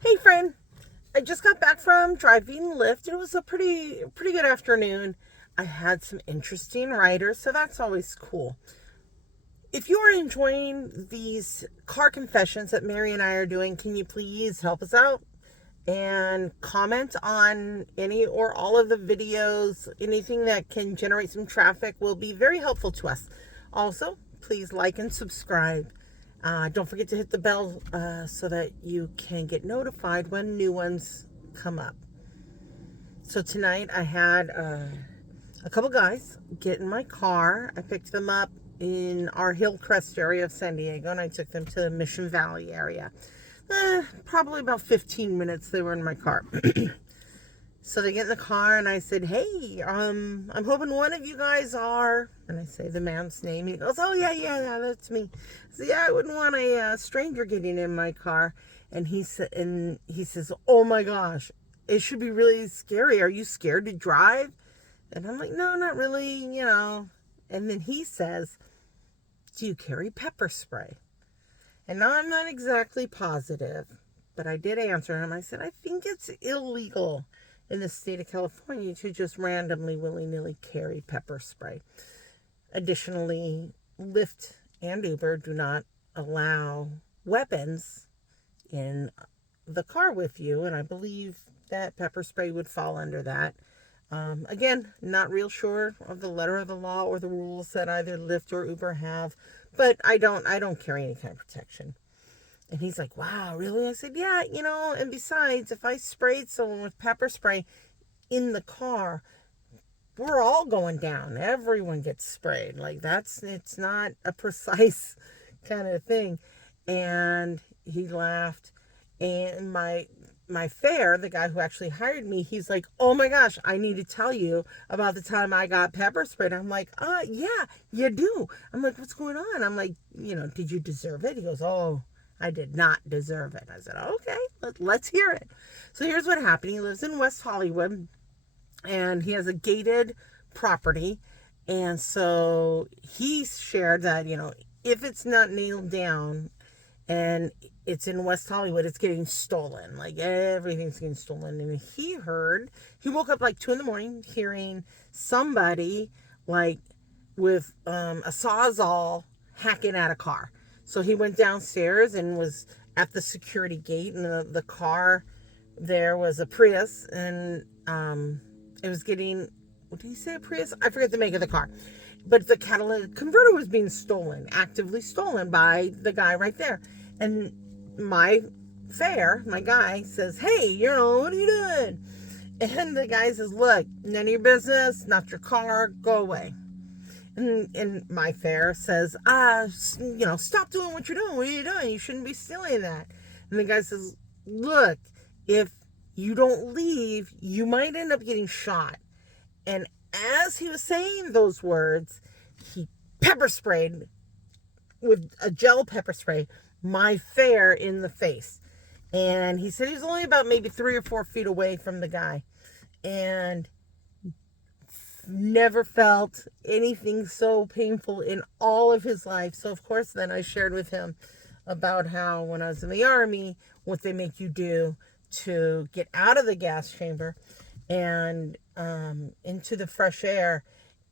Hey friend, I just got back from driving Lyft and it was a pretty good afternoon. I had some interesting riders, so that's always cool. If you are enjoying these car confessions that Mary and I are doing, can you please help us out and comment on any or all of the videos? Anything that can generate some traffic will be very helpful to us. Also, please like and subscribe. Don't forget to hit the bell so that you can get notified when new ones come up. So tonight I had a couple guys get in my car. I picked them up in our Hillcrest area of San Diego, and I took them to the Mission Valley area. Probably about 15 minutes they were in my car. So they get in the car and I said, hey, I'm hoping one of you guys are, and I say the man's name. He goes, oh, yeah, that's me. I said, yeah, I wouldn't want a stranger getting in my car. And he says, oh my gosh, it should be really scary. Are you scared to drive? And I'm like, no, not really. And then he says, do you carry pepper spray? And now I'm not exactly positive, but I did answer him. I said, I think it's illegal in the state of California to just randomly, willy-nilly carry pepper spray. Additionally, Lyft and Uber do not allow weapons in the car with you, and I believe that pepper spray would fall under that. Again, not real sure of the letter of the law or the rules that either Lyft or Uber have, but I don't carry any kind of protection. And he's like, wow, really? I said, yeah, and besides, if I sprayed someone with pepper spray in the car, we're all going down. Everyone gets sprayed. Like, it's not a precise kind of thing. And he laughed. And my fare, the guy who actually hired me, he's like, oh my gosh, I need to tell you about the time I got pepper sprayed. I'm like, yeah, you do. I'm like, what's going on? I'm like, did you deserve it? He goes, oh, I did not deserve it. I said, okay, let's hear it. So here's what happened. He lives in West Hollywood and he has a gated property. And so he shared that, if it's not nailed down and it's in West Hollywood, it's getting stolen. Like, everything's getting stolen. And he woke up like 2 a.m. hearing somebody like with a Sawzall hacking at a car. So he went downstairs and was at the security gate, and the car there was a Prius, and it was getting, what did he say, a Prius? I forget the make of the car. But the catalytic converter was being stolen, actively stolen by the guy right there. And my guy says, hey, what are you doing? And the guy says, look, none of your business, not your car, go away. And my fare says, stop doing what you're doing. What are you doing? You shouldn't be stealing that. And the guy says, look, if you don't leave, you might end up getting shot. And as he was saying those words, he pepper sprayed with a gel pepper spray my fare in the face. And he said he was only about maybe 3 or 4 feet away from the guy. And never felt anything so painful in all of his life. So of course then I shared with him about how when I was in the Army, what they make you do to get out of the gas chamber and into the fresh air.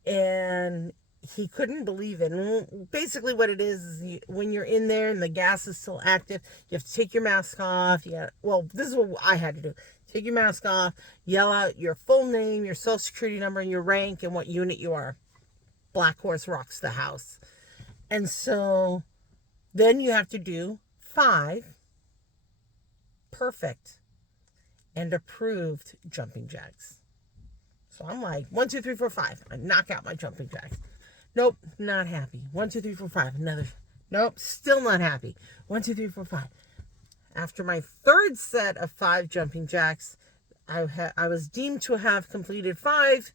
And he couldn't believe it. And basically what it is when you're in there and the gas is still active, you have to take your mask off. This is what I had to do. Take your mask off, yell out your full name, your social security number, and your rank, and what unit you are. Black Horse rocks the house. And so then you have to do 5 perfect and approved jumping jacks. So I'm like, 1, 2, 3, 4, 5. I knock out my jumping jacks. Nope, not happy. 1, 2, 3, 4, 5. Another. Nope, still not happy. 1, 2, 3, 4, 5. After my 3rd set of 5 jumping jacks, I was deemed to have completed 5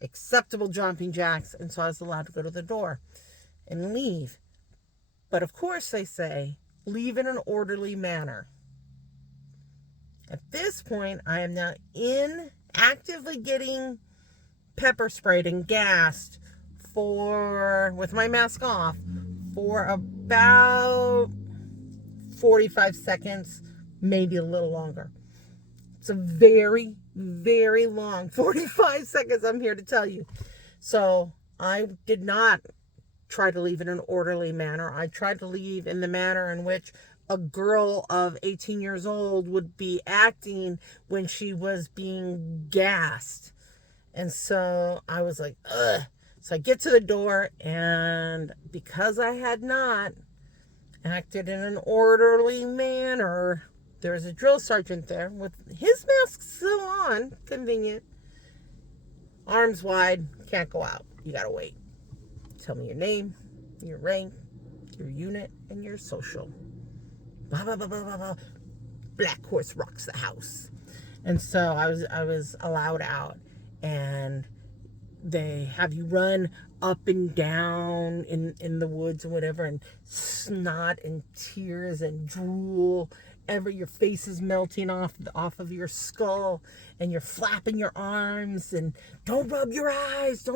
acceptable jumping jacks, and so I was allowed to go to the door and leave. But of course, they say, leave in an orderly manner. At this point, I am now actively getting pepper sprayed and gassed with my mask off, for about 45 seconds, maybe a little longer. It's a very, very long 45 seconds, I'm here to tell you. So I did not try to leave in an orderly manner. I tried to leave in the manner in which a girl of 18 years old would be acting when she was being gassed. And so I was like, ugh. So I get to the door, and because I had not acted in an orderly manner, there was a drill sergeant there with his mask still on, convenient, arms wide, can't go out, you gotta wait. Tell me your name, your rank, your unit, and your social. Blah, blah, blah, blah, blah, blah. Black horse rocks the house. And so I was allowed out, and they have you run up and down in the woods or whatever, and snot and tears and drool. Your face is melting off of your skull, and you're flapping your arms, and don't rub your eyes.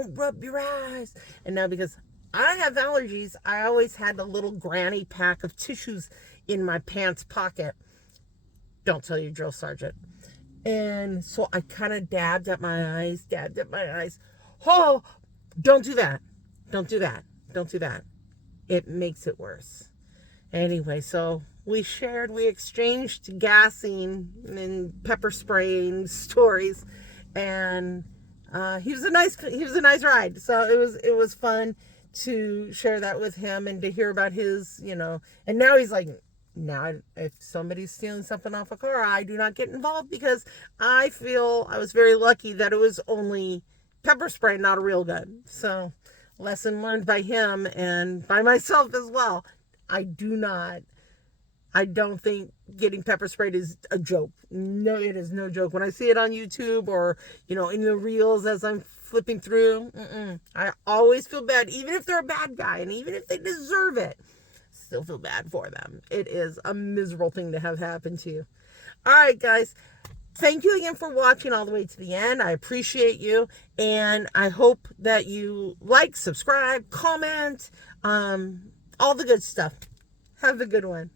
And now, because I have allergies, I always had a little granny pack of tissues in my pants pocket. Don't tell your drill sergeant. And so I kind of dabbed at my eyes. Oh, don't do that. It makes it worse. Anyway, so we exchanged gassing and pepper spraying stories, and he was a nice ride. So it was fun to share that with him and to hear about his, and now he's like, now if somebody's stealing something off a car, I do not get involved, because I feel I was very lucky that it was only pepper spray, not a real gun. So lesson learned by him and by myself as well. I don't think getting pepper sprayed is a joke. No, it is no joke. When I see it on YouTube or, in the reels as I'm flipping through, I always feel bad, even if they're a bad guy and even if they deserve it, still feel bad for them. It is a miserable thing to have happen to you. All right, guys. Thank you again for watching all the way to the end. I appreciate you, and I hope that you like, subscribe, comment, all the good stuff. Have a good one.